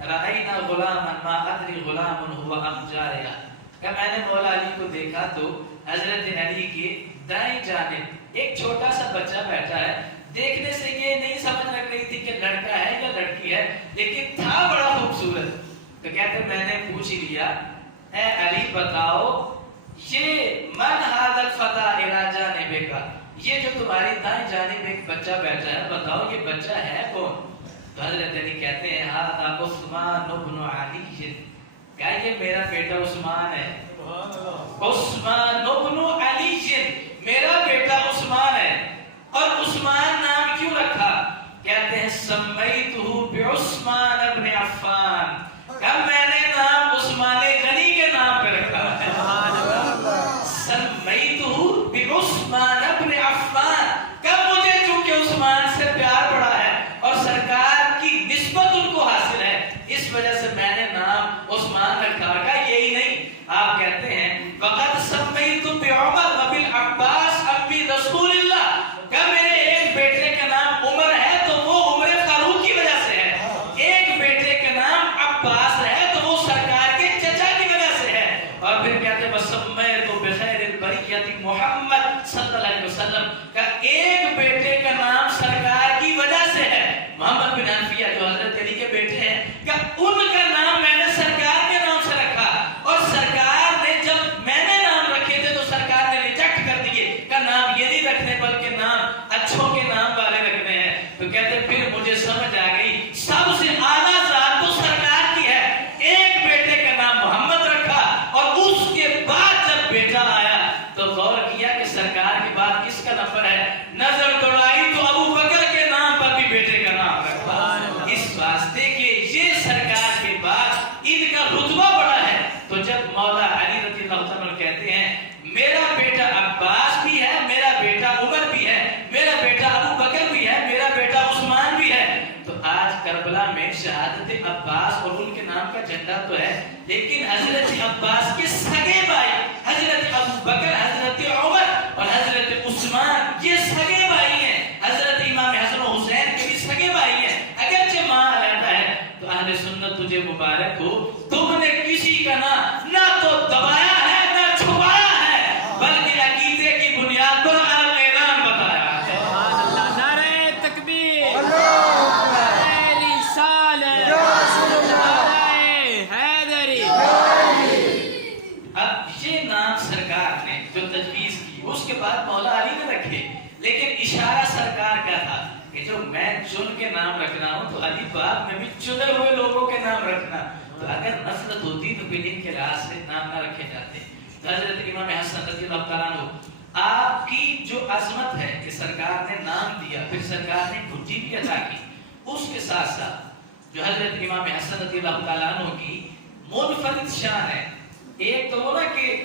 رأینا غلاما ما ادری غلام هو ام جاریا، کہ میں نے مولا علی کو دیکھا تو حضرت علی کے دائیں جانب ایک چھوٹا سا بچہ بیٹھا ہے. دیکھنے سے یہ نہیں سمجھ لگ رہی تھی کہ لڑکا ہے یا لڑکی ہے، لیکن تھا بڑا خوبصورت. تو کہتے میں نے پوچھ لیا اے علی بتاؤ یہ من هذا الفتى الى جانبک، یہ جو تمہاری دائیں جانب ایک بچہ بیٹھا ہے بتاؤ یہ بچہ ہے کون؟ تو حضرت علی کہتے ہیں هذا عثمان بن علی، کیا یہ میرا بیٹا عثمان ہے. عثمان بن علی، میرا بیٹا عثمان ہے. اور عثمان نام کیوں رکھا؟ کہتے ہیں سمیتہ بعثمان ابن عفان، کہ میں نے نام عثمان غنی کے نام پہ رکھا ہے. سمیتہ بعثمان ابن عفان، کہ مجھے چونکہ عثمان سے پیار بڑا ہے اور سرکار کی نسبت ان کو حاصل ہے اس وجہ سے میں نے نام عثمان رکھا. یہی نہیں، آپ کہتے ہیں وقد سمیت بعمر وبالعباس ابی رسول اللہ، کہ میرے ایک بیٹے کا نام عمر ہے تو وہ عمر فاروق کی وجہ سے ہے، ایک بیٹے کا نام عباس ہے تو وہ سرکار کے چچا کی وجہ سے ہے. اور پھر کہتے ہیں وسمیت بخیر البریۃ محمد صلی اللہ علیہ وسلم، کہ ایک بیٹے کا نام سرکار کی وجہ سے ہے محمد بن حنفیہ جو حضرت علی کے بیٹے ہیں، کہ ان کا نام میں نے سرکار کے نام سے رکھا. اور سرکار نے جب میں نے نام رکھے تھے تو سرکار نے ریجیکٹ کر دیے کہ نام یہ نہیں رکھنے بلکہ نام اچھوں کے نام والے رکھنے ہیں. تو کہتے پھر مجھے سمجھ آ گئی سب سے اعلیٰ ذات تو سرکار کی ہے. ایک بیٹے کا نام محمد رکھا اور اس کے بعد جب بیٹا آیا تو غور کیا کہ سرکار کے بعد کس کا نمبر ہے، نظر دوڑائی تو ابو بکر کے نام پر بھی بیٹے کا نام رکھا، اس واسطے کہ یہ سرکار کے بعد ان کا رتبہ بڑا ہے. تو جب مولا علی رضی اللہ عنہ کہتے ہیں میرا بیٹا عباس بھی ہے، میرا بیٹا عمر بھی ہے، میرا بیٹا ابو بکر بھی ہے، میرا بیٹا عثمان بھی ہے، تو آج کربلا میں شہادت عباس اور ان کے نام کا جھنڈا تو ہے، لیکن حضرت عباس کے سگے بھائی حضرت ابو بکر، حضرت عمر اور حضرت عثمان یہ سگے بھائی ہیں. حضرت امام حسن و حسین کے بھی سگے بھائی ہیں. اگرچہ ماں رہتا ہے تو اہل سنت تجھے مبارک ہو، تم نے کسی کا نام نہ تو دبایا ہے نہ چھپایا ہے بلکہ عقیدے کی بنیاد پر اعلان بتایا ہے. نعرہ تکبیر، نعرہ رسالت، نعرہ حیدری. اب یہ نام سرکار نے جو تجویز کی اس کے بعد مولا علی نے رکھے، لیکن اشارہ سرکار کا تھا کہ جو میں چن کے نام رکھ رہا ہوں تو علی باب میں بھی چنے ہوئے لوگوں کے نام رکھنا. تو اگر نفرت ہوتی تو پھر ان کے لحاظ سے نام نہ رکھے جاتے. حضرت امام حسن رضی اللہ تعالیٰ عنہ، آپ کی جو عظمت ہے کہ سرکار نے نام دیا پھر سرکار نے گھٹی بھی عطا کی، اس کے ساتھ ساتھ جو حضرت امام حسن رضی اللہ تعالیٰ عنہ کی منفرد شان ہے، ایک تو وہ نا کہ